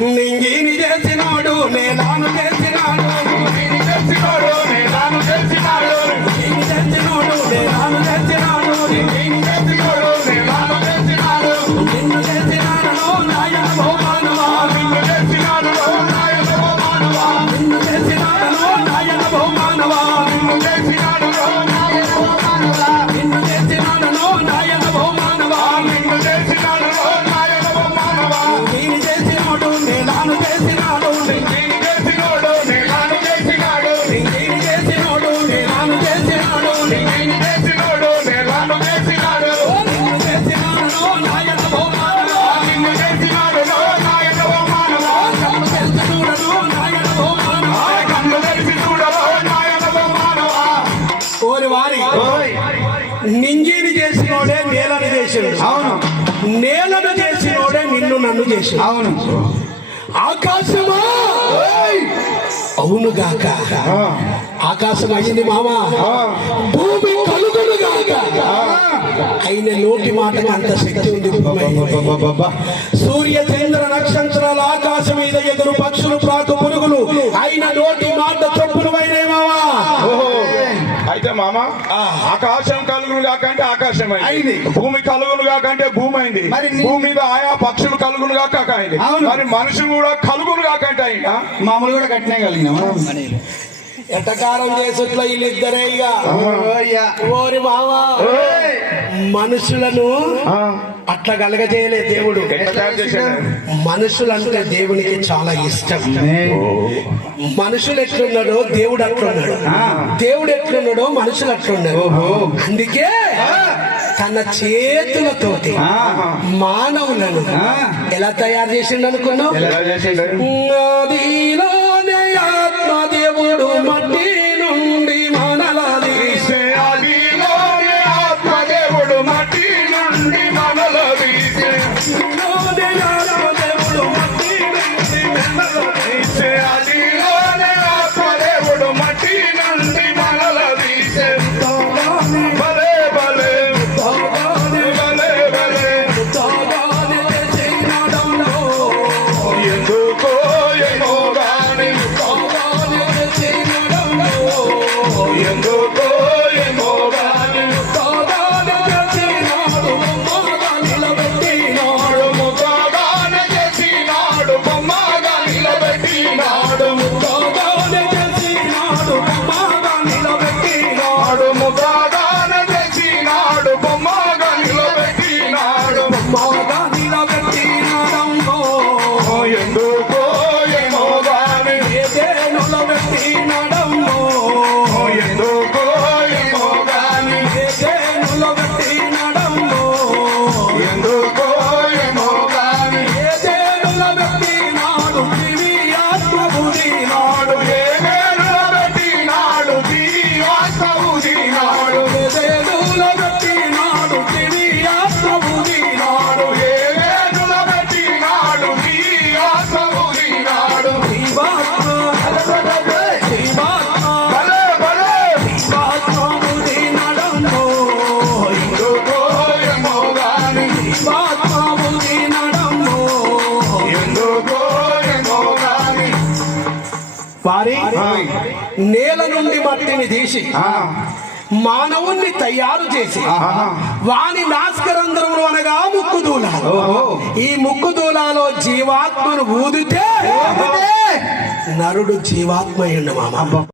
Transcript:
నింగిని చేసినాడు నేలాను చేసినాడు, నింగిని చేసినాడు నేలాను చేసినాడు, నింగిని చేసినాడు నేలాను చేసినాడు, నింగిని చేసినాడు నేలాను చేసినాడు, నిన్ను చేసినాడు నాయన భోమానవా, నిన్ను చేసినాడు నాయన భోమానవా, నిన్ను చేసినాడు నాయన భోమానవా, నిన్ను చేసినాడు నాయన భోమానవా, నిన్ను చేసినాడు నాయన భోమానవా, నిన్ను చేసినాడు నాయన భోమానవా, నిన్ను చేసినాడు నేలాను చేసినాడు, నిన్ను చేసినాడు నేలాను చేసినాడు, నిన్ను చేసినాడు నేలాను చేసినాడు, నిన్ను చేసినాడు నేలాను చేసినాడు, నిన్ను చేసినాడు నాయన భోమానవా, నిన్ను చేసినాడు నాయన భోమానవా, కన్ను తెరిచి చూడను నాయన భోమానవా, కన్ను తెరిచి చూడను నాయన భోమానవా. ఓరి వారి నింగిని చేసినోడే నేలను చేసాడు, అవును. నేలను చేసినోడే నిన్ను నన్ను చేసాడు, అవును. ఆకాశమా అవును గాక, ఆకాశం అయింది మామా, భూమి కలుగును గాక, అయిన నోటి మాటకు అంత శక్తి ఉంది. సూర్య చంద్ర నక్షత్రాలు ఆకాశం మీద ఎదురు పక్షులు ప్రాకు పురుగులు అయిన నోటి మాట చొప్పులు అయినాయి మామా. అయితే మామ ఆకాశం కలుగును కాకంటే ఆకాశం అయింది, భూమి కలుగును కాకంటే భూమి అయింది, భూమి మీద ఆయా పక్షులు కలుగును కాక అయింది, మరి మనుషులు కూడా కలుగును కాకంటే అయిందా? మామూలు కూడా కట్టినే కలిగిన ఎటకారం చేసేట్లా వీళ్ళిద్దరే ఇక. ఓరి మావా మనుషులను అట్లా కలగజేయలే దేవుడు. మనుషులంటే దేవునికి చాలా ఇష్టం. మనుషులు ఎట్లున్నాడో దేవుడు అట్లున్నాడు, దేవుడు ఎట్లున్నాడో మనుషులు అట్లున్నాడు. అందుకే తన చేతులతోటి మానవులను ఎలా తయారు చేసిండు అనుకున్నావు? నదిలోనే ఆత్మదేవుడు మట్టి నుండి మనలా తీసే, అదిలోనే ఆత్మదేవుడు మట్టి నుండి మనలా తీసే, ఆత్మదేవుడు మట్టి నుండి మనలా తీసే, అదిలోనే ఆత్మదేవుడు మట్టి నుండి మనలా తీసే. భలే భలే భలే భలే ఎందుకో ఏమో గాని, ఎందుకో ఏమో గాని నిలబెట్టినాడు, ముఖాన చేసినాడు బొమ్మగా నిలబెట్టినాడు, ముఖాన చేసినాడు బొమ్మగా నిలబెట్టినాడు, ముఖాన చేసినాడు బొమ్మగా నిలబెట్టినాడు, బొమ్మగా నిలబెట్టినాడు. ఎందుకో ఏమో గాని నిలబెట్టినాడమ్మో, ఎందుకో ఏమో గాని నిలబెట్టినాడమ్మో, ఎందుకో ఏమో గాని నిలబెట్టినాడు. దివ్యాత్మబుదినాడు నిలబెట్టినాడు, దివ్యాత్మబుదినాడు నిలబెట్టినాడు, దివ్యాత్మబుదినాడు నిలబెట్టినాడు, దివ్యాత్మబుదినాడు. వారి నేల నుండి మట్టిని తీసి మానవుణ్ణి తయారు చేసి వాని నాస్కరంధ్రములు అనగా ముక్కుదూలాలు, ఈ ముక్కుదూలాలో జీవాత్మను ఊదితే నరుడు జీవాత్మ అయ్యిండు మామ.